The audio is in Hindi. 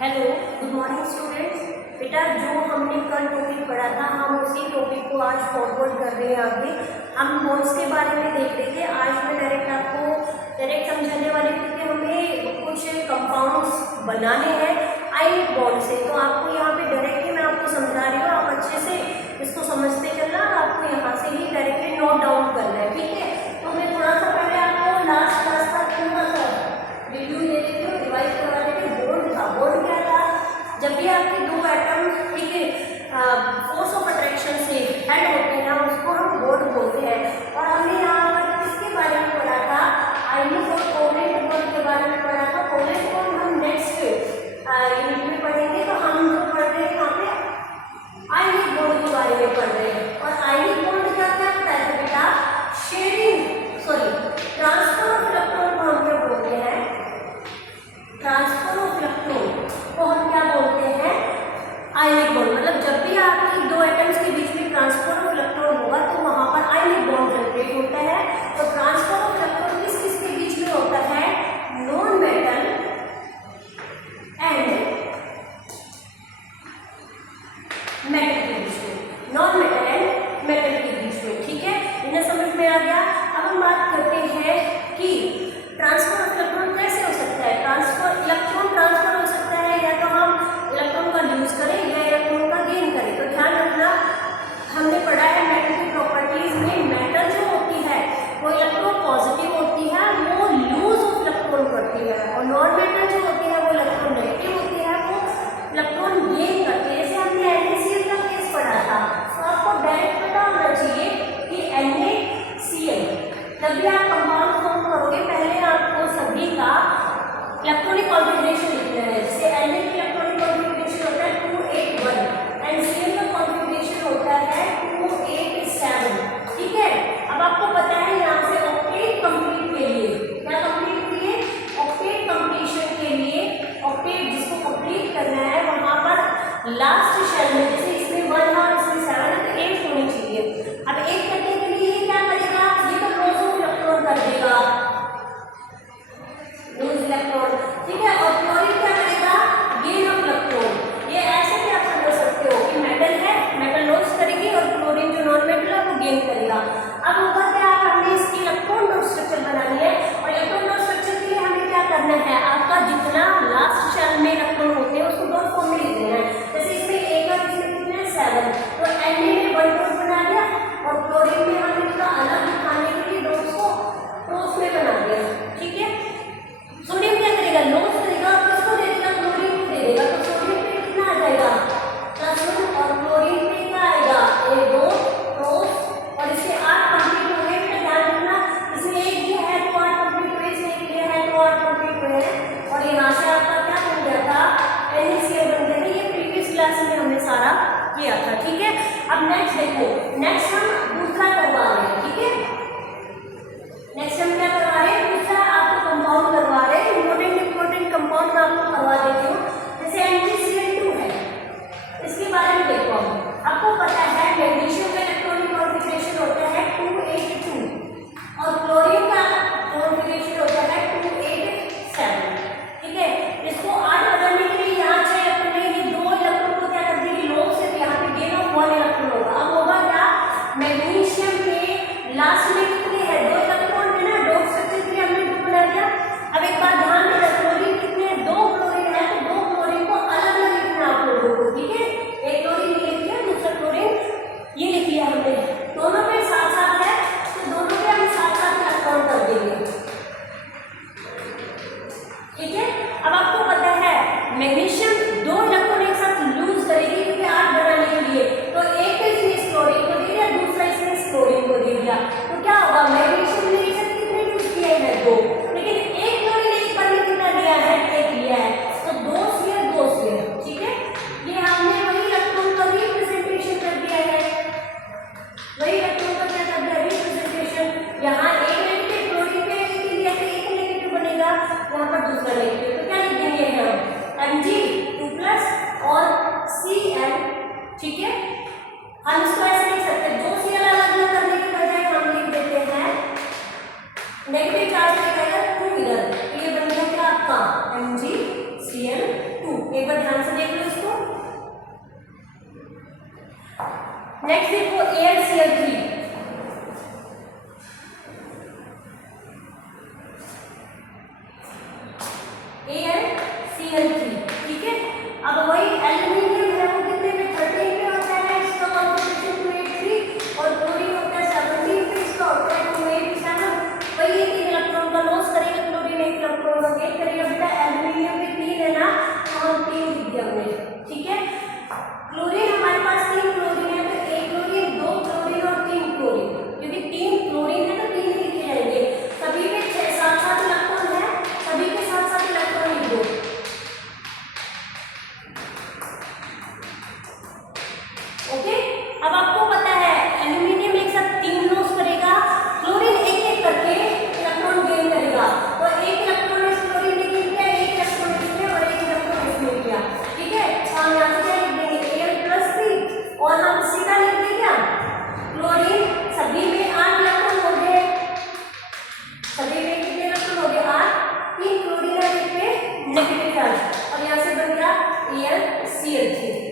Hello, good morning students. बेटा, जो हमने कल टॉपिक पढ़ा था हम उसी टॉपिक को आज फॉरवर्ड कर रहे हैं आगे। हम बॉन्ड्स के बारे में देख रहे थे। आज मैं डायरेक्ट समझाने वाली थी कि हमें कुछ कंपाउंड्स बनाने हैं आयनिक बॉन्ड से। तो आपको यहाँ पे डायरेक्टली मैं आपको समझा रही हूँ, आप अच्छे से इसको समझते चलना। आपको यहाँ से ही डायरेक्टली नोट डाउन करना है, ठीक है। तो मैं थोड़ा सा पहले आपको लास्ट क्लास का थोड़ा सा रिव्यू दे देती हूँ, रिवाइज करवा देती हूँ। बॉन्ड क्या था? जब भी आपके दो एटम, ठीक है, फोर्स ऑफ अट्रैक्शन से हेड होते हैं उसको हम बॉन्ड बोलते हैं। और हमने यहाँ पर किसके बारे में पढ़ा था? आयनिक और कोवलेंट बॉन्ड के बारे में पढ़ा था। कोवलेंट बॉन्ड हम नेक्स्ट यूनिट में पढ़ेंगे। तो हम जो पढ़ रहे हैं यहाँ पे आयनिक बॉन्ड के बारे में पढ़ रहे हैं। और आयनिक बॉन्ड क्या क्या होता है बेटा? ट्रांसफर ऑफ इलेक्ट्रॉन को हम क्या बोलते हैं? ट्रांसफर ऑफ इलेक्ट्रॉन को हम क्या बोलते हैं? Ionic bond. मतलब जब भी आपकी दो एटम्स के बीच में ट्रांसफर ऑफ इलेक्ट्रॉन होगा तो वहां पर आयनिक बॉन्ड जनरेट होता है। तो ट्रांसफर ऑफ इलेक्ट्रॉन किस किस के बीच में होता है? नॉन मेटल एंड मेटल के बीच में। नॉन मेटल एंड मेटल के बीच में, ठीक है। इन्हें समझ में आ गया। अब हम बात करते हैं कि ट्रांसफर ऑफ इलेक्ट्रॉन कैसे हो सकता है। इलेक्ट्रॉन ट्रांसफर हो सकता है या तो हम इलेक्ट्रॉन का यूज करें या इलेक्ट्रॉन का गेन करें। तो ध्यान रखना, हमने पढ़ा है मेटल की प्रॉपर्टीज में मेटल जो होती है वो इलेक्ट्रॉन पॉजिटिव होती है, वो लूज ऑफ इलेक्ट्रॉन करती है। और नॉन मेटल जो होती है वो इलेक्ट्रॉन नेगेटिव होती है, वो इलेक्ट्रॉन गेन करती है। जैसे हमने NaCl का केस पढ़ा था, तो आपको डायरेक्ट पता होना चाहिए कि NaCl जब भी आप कंपाउंड फॉर्म करोगे पहले आपको सभी का इलेक्ट्रॉनिक कॉन्फ़िगरेशन लिखना है। जैसे Na की इलेक्ट्रॉनिक कॉन्फ़िगरेशन होता है 281 एंड Cl का कॉन्फ़िगरेशन होता है 287, ठीक है। अब आपको पता है यहाँ से ऑक्टेट कंप्लीट के लिए क्या कंप्लीट के लिए? ऑक्टेट कंप्लीशन के लिए, ऑक्टेट जिसको कंप्लीट करना है वहां पर लास्ट शेल में, जैसे इसमें 1 है और इसमें 7 है तो 8 होनी चाहिए। अब 8 करने के लिए ये क्या करेगा? ये तो लॉस ऑफ इलेक्ट्रॉन कर देगा, लूज इलेक्ट्रॉन, ठीक है। और क्लोरीन क्या करेगा? Gain of electron. ये ऐसे भी आप समझ सकते हो कि मेटल है, मेटल लॉस करेगी और क्लोरीन जो नॉन मेटल है वो गेन करेगा। अब होगा क्या? हमने इसकी इलेक्ट्रॉन डॉट स्ट्रक्चर बनानी है और इलेक्ट्रॉन डॉट स्ट्रक्चर के लिए हमें क्या करना है? आपका जितना लास्ट शेल में इलेक्ट्रॉन होते हैं उसको डॉट फॉर्म में लिख देना है। जैसे इसमें 1 और इसमें कितने हैं? 7। तो Na में 1 डॉट बना दिया और क्लोरीन में हमने इसका अलग दिखाने के लिए डॉट्स को क्रॉस में बना दिया, ठीक है। सोडियम क्या करेगा? लॉस करेगा और किसको दे देगा? क्लोरीन को दे देगा। तो सोडियम पे कितना आ जाएगा? +1 और क्लोरीन पे क्या आएगा? 1 2 क्रॉस। और इससे 8 कंप्लीट हो गए। तो ध्यान रखना, इसमें 1 दिया है तो 8 कंप्लीट हुए, इसमें 1 दिया है तो 8 कंप्लीट हुए हैं। और यहाँ से आपका क्या बन गया था? NaCl बन गया था। ये प्रीवियस क्लास में हमने सारा किया था, ठीक है। अब नेक्स्ट देखो, नेक्स्ट हम दूसरा करवा रहे हैं, ठीक है। नेक्स्ट हम क्या करवा रहे हैं? दूसरा आपको कंपाउंड करवा रहे हैं। इंपॉर्टेंट कंपाउंड मैं आपको करवा देती हूँ। जैसे MgCl2 है, इसके बारे में देखो। आपको पता है मैग्नीशियम का इलेक्ट्रॉनिक कॉन्फ़िगरेशन होता है 282 और क्लोरीन का कॉन्फ़िगरेशन होता है 287, ठीक है। इसको 8 बनाने के लिए यहाँ 6 इलेक्ट्रॉन है, ये 2 इलेक्ट्रॉन को क्या कर देगी? लॉस से यहाँ पे गेन ऑफ 1 इलेक्ट्रॉन होगा। अब होगा क्या? मैग्नीशियम के लास्ट में कितने हैं? 2 इलेक्ट्रॉन है ना, डॉट स्ट्रक्चर के लिए हमने 2 बना दिया। अब एक बात ध्यान देना, क्लोरीन कितने हैं? 2 क्लोरीन है तो 2 क्लोरीन को अलग अलग लिखना आप लोगों को, ठीक है। एक क्लोरीन ये लिख लिया, दूसरा क्लोरीन ये लिख लिया हमने। दोनों पे साथ साथ है तो दोनों पे हम साथ साथ इलेक्ट्रॉन कर देंगे, ठीक है। अब आपको पता है मैग्नीशियम 2 इलेक्ट्रॉन एक साथ लूज करेगी क्योंकि 8 बनाने के लिए। तो एक तो इसने इस क्लोरीन को दे दिया, दूसरा इसने इस क्लोरीन को दे दिया। तो क्या होगा? मैग्नीशियम ने एक साथ कितने यूज किए हैं? 2। लेकिन एक क्लोरीन एक बार में कितना लिया है? 1 लिया है। तो 2 शेयर, ठीक है। ये हमने वही इलेक्ट्रॉन का रिप्रेजेंटेशन कर दिया है, वही इलेक्ट्रॉन का क्या कर दिया? रिप्रेजेंटेशन। यहाँ एक नेगेटिव क्लोरीन पे लिया तो एक नेगेटिव बनेगा, यहाँ पर दूसरा नेगेटिव। तो क्या लिख देंगे? नेक्स्ट देखो AlCl3, AlCl3, ठीक है। अब वही एल्यूमिनियम है वो कितने में 13 पे होता है, इसका कॉन्सेंट्रेशन 283, और क्लोरीन होता है 17 पे, इसका होता है 287। वही 3 इलेक्ट्रॉन का लॉस करेगा, क्लोरीन 1 इलेक्ट्रॉन का गेन करेगा। बेटा एल्यूमिनियम पे 3 है ना, हम 3 लिख दिया हमने, ठीक है। क्लोरीन हमारे पास 3 क्लोरीन है, तो 1 क्लोरीन, 2 क्लोरीन और 3 क्लोरीन, क्योंकि 3 क्लोरीन है तो 3 ही लिखे जाएंगे। सभी पे 7-7 इलेक्ट्रॉन है, सभी के 7-7 इलेक्ट्रॉन लिख दो। ओके, अब आपको पता है एल्यूमिनियम एक साथ 3 लॉस करेगा, क्लोरीन एक एक करके इलेक्ट्रॉन गेन करेगा। तो 1 इलेक्ट्रॉन इस क्लोरीन ने गेन किया, 1 इलेक्ट्रॉन इसमें और 1 इलेक्ट्रॉन इसमें किया, ठीक है। तो हम यहाँ से क्या लिख देंगे Al+3, और हम सीधा लिख देंगे क्या, क्लोरीन सभी में 8 इलेक्ट्रॉन हो गए, सभी में कितने इलेक्ट्रॉन हो गए 8, 3 क्लोरीन है, एक पे नेगेटिव चार्ज, और यहाँ से बन गया AlCl3।